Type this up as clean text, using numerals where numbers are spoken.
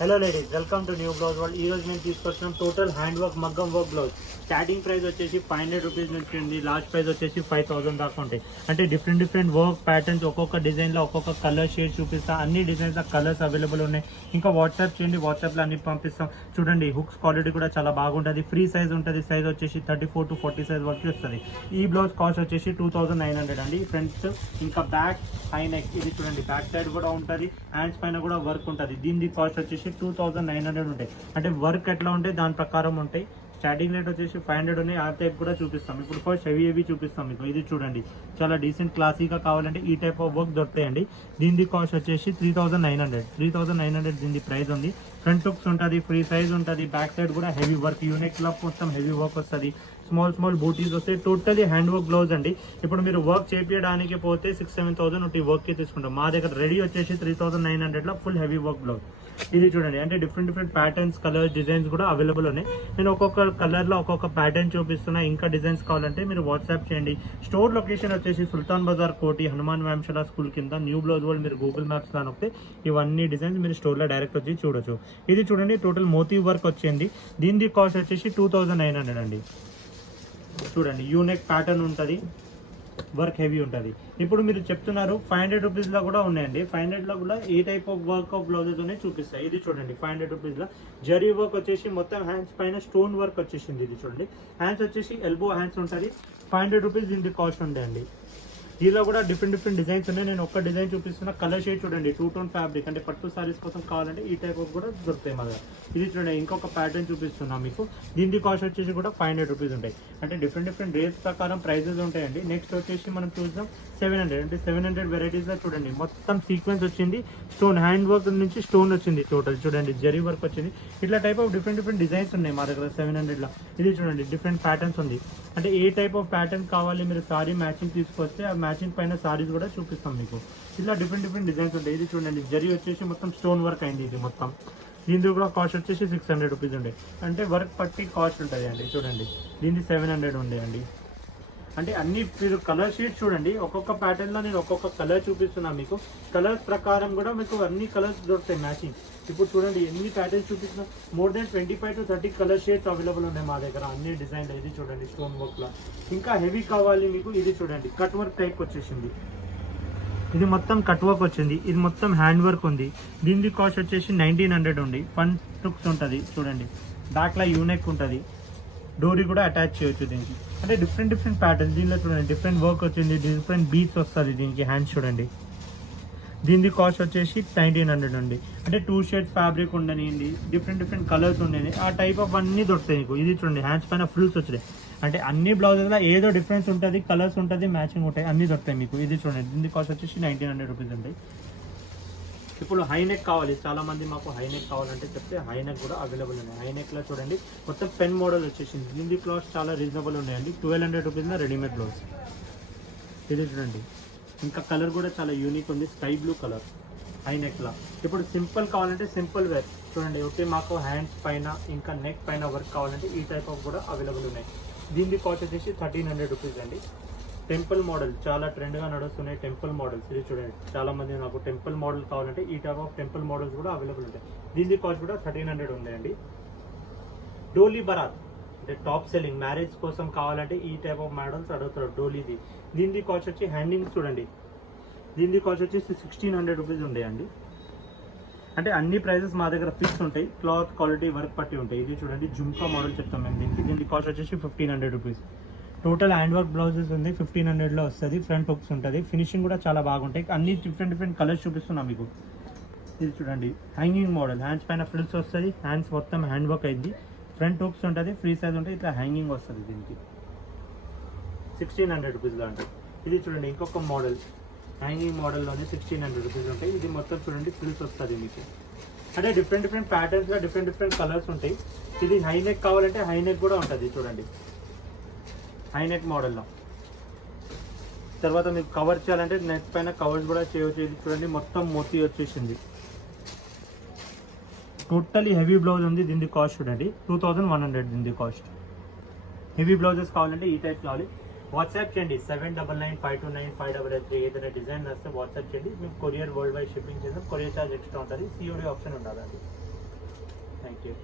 Hello ladies, welcome to new blouse world. ఈ రోజు నేను తీసుకొచ్చిన టోటల్ హ్యాండ్ వర్క్ మగ్గం వర్క్ బ్లౌజ్. స్టార్టింగ్ ప్రైస్ వచ్చేసి 500 రూపీస్ నుంచి ఉంది. లాస్ట్ ప్రైస్ వచ్చేసి 5000 దాకా ఉంటాయి. అంటే డిఫరెంట్ వర్క్ ప్యాటర్న్స్, ఒక్కొక్క డిజైన్లో ఒక్కొక్క కలర్ షేడ్ చూపిస్తా. అన్ని డిజైన్స్ కలర్స్ అవైలబుల్ ఉన్నాయి. ఇంకా వాట్సాప్ చేయండి, వాట్సాప్లో అన్ని పంపిస్తాం. చూడండి, హుక్స్ క్వాలిటీ కూడా చాలా బాగుంటుంది. ఫ్రీ సైజ్ ఉంటుంది. సైజ్ వచ్చేసి 34 to 40 సైజ్ వరకు వస్తుంది. ఈ బ్లౌజ్ కాస్ట్ వచ్చేసి 2900 అండి. ఫ్రంట్ ఇంకా బ్యాక్ హై నెక్, ఇది చూడండి బ్యాక్ సైడ్ కూడా ఉంటుంది. హ్యాండ్స్ పైన కూడా వర్క్ ఉంటుంది. దీని కాస్ట్ వచ్చేసి 2900 ఉంటాయి. అంటే వర్క్ ఎట్లా ఉంటే దాని ప్రకారం ఉంటాయి. స్టార్టింగ్ రేట్ వచ్చేసి 500 ఉన్నాయి. ఆ టైప్ కూడా చూపిస్తాం. ఇప్పుడు ఫస్ట్ హెవీ చూపిస్తాం మీకు. ఇది చూడండి, చాలా డీసెంట్ క్లాసీగా కావాలంటే ఈ టైప్ ఆఫ్ వర్క్ దొరుకుతాయండి. దీని కాస్ట్ వచ్చేసి 3900 దీని ప్రైస్ ఉంది. ఫ్రంట్ హుక్స్ ఉంటుంది, ఫ్రీ సైజ్ ఉంటుంది. బ్యాక్ సైడ్ కూడా హెవీ వర్క్, యూనిక్ లా మొత్తం హెవీ వర్క్ వస్తుంది. స్మాల్ బూటీస్ వస్తాయి. టోటలీ హ్యాండ్ వర్క్ బ్లౌజ్ అండి. ఇప్పుడు మీరు వర్క్ చేపించడానికి పోతే 6-7,000 వర్క్కి తీసుకుంటాం. మా దగ్గర రెడీ వచ్చేసి 3900లో ఫుల్ హెవీ వర్క్ బ్లౌజ్. ఇది చూడండి, అంటే డిఫరెంట్ ప్యాటర్న్స్, కలర్స్, డిజైన్స్ కూడా అవైలబుల్ ఉన్నాయి. నేను ఒక్కొక్క కలర్లో ఒక్కొక్క ప్యాటర్న్ చూపిస్తున్నా. ఇంకా డిజైన్స్ కావాలంటే మీరు వాట్సాప్ చేయండి. స్టోర్ లొకేషన్ వచ్చేసి సుల్తాన్ బజార్ కోటి, హనుమాన్ వ్యాయామశాల స్కూల్ కింద, న్యూ బ్లౌజ్ వరల్డ్. మీరు గూగుల్ మ్యాప్స్లో నొక్కితే ఇవన్నీ డిజైన్స్ మీరు స్టోర్లో డైరెక్ట్ వచ్చి చూడొచ్చు. ఇది చూడండి, టోటల్ మోతీ వర్క్ వచ్చింది. దీని కాస్ట్ వచ్చేసి 2900 అండి. చూడండి, యూనిక్ ప్యాటర్న్ ఉంటుంది, వర్క్ హెవీ ఉంటుంది. ఇప్పుడు మీరు చెప్తున్నారు 500 రూపీస్లో కూడా ఉన్నాయండి. 500లో కూడా ఏ type of work of blouses ఉన్నాయి చూపిస్తాయి. ఇది చూడండి, 500 రూపీస్లో జరీ వర్క్ వచ్చేసి మొత్తం హ్యాండ్స్ పైన స్టోన్ వర్క్ వచ్చేసింది. ఇది చూడండి, హ్యాండ్స్ వచ్చేసి ఎల్బో హ్యాండ్స్ ఉంటుంది. 500 రూపీస్ దీనికి కాస్ట్ ఉంటాయండి. దీనిలో కూడా డిఫరెంట్ డిజైన్స్ ఉన్నాయి. నేను ఒక్క డిజైన్ చూపిస్తున్నా. కలర్ షేడ్ చూడండి, 2 టోన్ ఫ్యాబ్రిక్, అంటే పట్టు సారీస్ కోసం కావాలంటే ఈ టైప్ ఆఫ్ కూడా దొరుకుతాయి మా దగ్గర. ఇది చూడండి, ఇంకొక ప్యాటర్న్ చూపిస్తున్నా మీకు. దీని కాస్ట్ వచ్చేసి కూడా 500 రూపీస్ ఉంటాయి. అంటే డిఫరెంట్ రేట్స్ ప్రకారం ప్రైజెస్ ఉంటాయండి. నెక్స్ట్ వచ్చేసి మనం చూద్దాం 700. అంటే 700 వెరైటీస్లో చూడండి, మొత్తం సీక్వెన్స్ వచ్చింది. స్టోన్ హ్యాండ్ వర్క్ నుంచి స్టోన్ వచ్చింది. టోటల్ చూడండి, జరీ వర్క్ వచ్చింది. ఇట్లా టైప్ ఆఫ్ డిఫరెంట్ డిజైన్స్ ఉన్నాయి మా దగ్గర 700లో. ఇది చూడండి, డిఫరెంట్ ప్యాటర్న్స్ ఉంది. అంటే ఏ టైప్ ఆఫ్ ప్యాటర్న్ కావాలి, మీరు సారీ మ్యాచింగ్ తీసుకొస్తే ఆ మ్యాచింగ్ పైన సారీస్ కూడా చూపిస్తాం మీకు. ఇట్లా డిఫరెంట్ డిజైన్స్ ఉంటాయి. ఇది చూడండి, జరీ వచ్చేసి మొత్తం స్టోన్ వర్క్ అయింది. ఇది మొత్తం దీని కూడా కాస్ట్ వచ్చేసి 600 రూపీస్ ఉండే. అంటే వర్క్ పట్టి కాస్ట్ ఉంటుంది అండి. చూడండి, దీనికి 700 ఉండే అండి. అంటే అన్ని మీరు కలర్ షీట్ చూడండి, ఒక్కొక్క ప్యాటర్న్లో నేను ఒక్కొక్క కలర్ చూపిస్తున్నాను మీకు. కలర్స్ ప్రకారం కూడా మీకు అన్ని కలర్స్ దొరుకుతాయి మ్యాచింగ్. ఇప్పుడు చూడండి, ఎన్ని ప్యాటర్న్స్ చూపిస్తున్నా. More than 25 to 30 colour shades available ఉన్నాయి మా దగ్గర, అన్ని డిజైన్లు. ఇది చూడండి, స్టోన్ వర్క్లో. ఇంకా హెవీ కావాలి మీకు, ఇది చూడండి, కట్ వర్క్ టైప్ వచ్చేసింది. ఇది మొత్తం కట్ వర్క్ వచ్చింది. ఇది మొత్తం హ్యాండ్ వర్క్ ఉంది. దీని కాస్ట్ వచ్చేసి 1900 ఉంది. ఫ్రంట్ హుక్స్ ఉంటుంది చూడండి, బ్యాక్లో యూనెక్ ఉంటుంది. డోరీ కూడా అటాచ్ చేయొచ్చు దీనికి. అంటే డిఫరెంట్ ప్యాటర్న్స్. దీనిలో చూడండి, డిఫరెంట్ వర్క్ వచ్చింది, డిఫరెంట్ బీట్స్ వస్తుంది దీనికి. హ్యాండ్స్ చూడండి, దీని కాస్ట్ వచ్చేసి 1900 ఉంది. అంటే 2 షేడ్స్ ఫ్యాబ్రిక్ ఉండనియండి, డిఫరెంట్ కలర్స్ ఉండేది. ఆ టైప్ ఆఫ్ అన్నీ దొరుకుతాయి మీకు. ఇది చూడండి, హ్యాండ్స్ పైన ఫ్రిల్స్ వచ్చినాయి. అంటే అన్ని బ్లౌజెస్లో ఏదో డిఫరెన్స్ ఉంటుంది, కలర్స్ ఉంటుంది, మ్యాచింగ్ ఉంటాయి, అన్నీ దొరుకుతాయి మీకు. ఇది చూడండి, దీని కాస్ట్ వచ్చేసి 1900 రూపీస్ ఉంటాయి. ఇప్పుడు హైనెక్ కావాలి, చాలా మంది మాకు హైనెక్ కావాలంటే చెప్తే హైనెక్ కూడా అవైలబుల్ ఉన్నాయి. హైనెక్లో చూడండి, మొత్తం పెన్ మోడల్ వచ్చేసింది. దీని కాస్ట్ చాలా రీజనబుల్ ఉన్నాయండి. 1200 రూపీస్లో రెడీమేడ్ బ్లౌజ్. ఇది చూడండి, ఇంకా కలర్ కూడా చాలా యూనిక్ ఉంది, స్కై బ్లూ కలర్ హైనెక్లా. ఇప్పుడు సింపుల్ కావాలంటే సింపుల్ వేర్ చూడండి. ఓకే, మాకు హ్యాండ్స్ పైన ఇంకా నెక్ పైన వర్క్ కావాలంటే ఈ టైప్ ఆఫ్ కూడా అవైలబుల్ ఉన్నాయి. దీని కాస్ట్ వచ్చేసి 1300 రూపీస్ అండి. టెంపుల్ మోడల్ చాలా ట్రెండ్గా నడుస్తున్నాయి. టెంపుల్ మోడల్స్ ఇది చూడండి, చాలా మంది నాకు టెంపుల్ మోడల్ కావాలంటే ఈ టైప్ ఆఫ్ టెంపుల్ మోడల్స్ కూడా అవైలబుల్ ఉంటాయి. దీని కాస్ట్ కూడా 1300 ఉందండి. డోలీ బరాత్ అంటే టాప్ సెల్లింగ్, మ్యారేజ్ కోసం కావాలంటే ఈ టైప్ ఆఫ్ మోడల్స్ అడుగుతారు. డోలీది దీని కాస్ట్ వచ్చి హ్యాండింగ్ చూడండి, దీని కాస్ట్ వచ్చేసి 1600 రూపీస్ ఉండేయండి. అంటే అన్ని ప్రైజెస్ మా దగ్గర ఫిక్స్ ఉంటాయి. క్లాత్ క్వాలిటీ, వర్క్ పట్టి ఉంటాయి. ఇది చూడండి, జుమ్కా మోడల్ చెప్తాం మేము దీనికి. దీని కాస్ట్ వచ్చేసి 1500 rupees. Total hand work blouses ఉంది, 1500లో వస్తుంది. ఫ్రంట్ హుక్స్ ఉంటుంది, ఫినిషింగ్ కూడా చాలా బాగుంటాయి. అన్ని డిఫరెంట్ కలర్స్ చూపిస్తున్నాం మీకు. ఇది చూడండి, హ్యాంగింగ్ మోడల్, హ్యాండ్స్ పైన ఫ్రిల్స్ వస్తుంది, హ్యాండ్స్ మొత్తం హ్యాండ్ వర్క్ అయింది. ఫ్రంట్ హుక్స్ ఉంటుంది, ఫ్రీ సైజ్ ఉంటుంది, ఇట్లా హ్యాంగింగ్ వస్తుంది. దీనికి 1600 రూపీస్లో అంటే. ఇది చూడండి, ఇంకొక మోడల్ హ్యాంగింగ్ మోడల్లోనే 1600 రూపీస్ ఉంటాయి. ఇది మొత్తం చూడండి, ఫ్రిల్స్ వస్తుంది మీకు. అంటే డిఫరెంట్ ప్యాటర్న్స్లో డిఫరెంట్ కలర్స్ ఉంటాయి. ఇది హైనెక్ కావాలంటే హైనెక్ కూడా ఉంటుంది చూడండి, హైనెక్ మోడల్లో. తర్వాత మీకు కవర్ చేయాలంటే నెక్ పైన కవర్స్ కూడా చేయవచ్చు. ఇది చూడండి, మొత్తం మోతీ వచ్చేసింది. టోటలీ హెవీ బ్లౌజ్ ఉంది. దీని కాస్ట్ చూడండి 2100 దీని కాస్ట్. హెవీ బ్లౌజెస్ కావాలంటే ఈ టైప్ కావాలి. వాట్సాప్ చేయండి 7995295883. ఏదైనా డిజైన్ వస్తే వాట్సాప్ చేయండి. మీకు కొరియర్ వరల్డ్ వైడ్ షిప్పింగ్ చేద్దాం. కొరియర్ ఛార్జ్ ఎక్స్ట్రా ఉంటుంది. సిఓడి ఆప్షన్ ఉండాలండి. Thank you.